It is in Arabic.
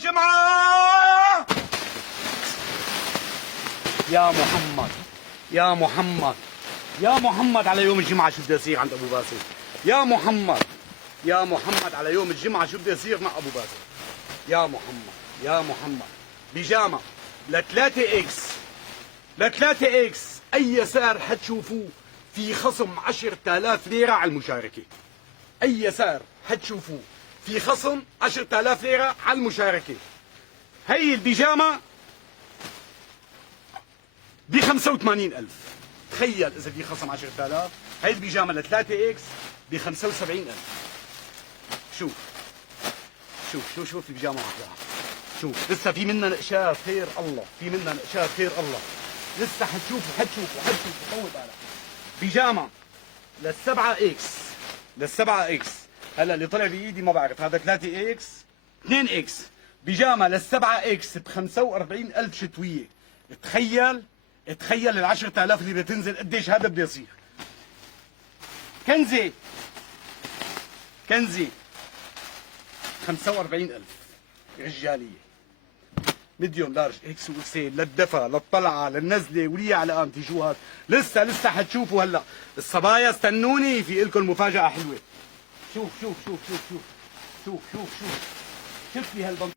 الجمعة. يا محمد يا محمد يا محمد، على يوم الجمعة شو بده يصير عند أبو باسل؟ يا محمد يا محمد، على يوم الجمعة شو بده يصير مع أبو باسل؟ يا محمد يا محمد، بيجامة ل 3 اكس، ل 3 اكس، أي سعر حتشوفوه في خصم 10,000 ليرة على المشاركة. أي سعر حتشوفوه في خصم 10,000 ليرة على المشاركة. هي البيجامة ب 85,000، تخيل إذا في خصم 10,000. هي البيجامة ل 3 اكس ب 75,000. شوف شوف شوف شوف البيجامة وحدها. شوف لسه في منا نقشات خير الله، في منا نقشات خير الله، لسه حتشوفوا طول بالك. بيجامة لل7 اكس، لل7 اكس. هلا اللي طلع بايدي ما بعرف، هذا 3 اكس 2 اكس. بيجامة لل7 اكس ب 45,000 شتوية. تخيل ال 10,000 اللي بتنزل قديش هذا بده يصير. كنزي 45,000 رجالية، ميديوم لارج اكس واكسين، للدفا للطلعه للنزله ولي على قام تيجوهات. لسه حتشوفوا. هلا الصبايا استنوني، في لكم مفاجأة حلوة. شوف شوف شوف شوف شوف شوف شوف شوف شوف لي هالبنطلون.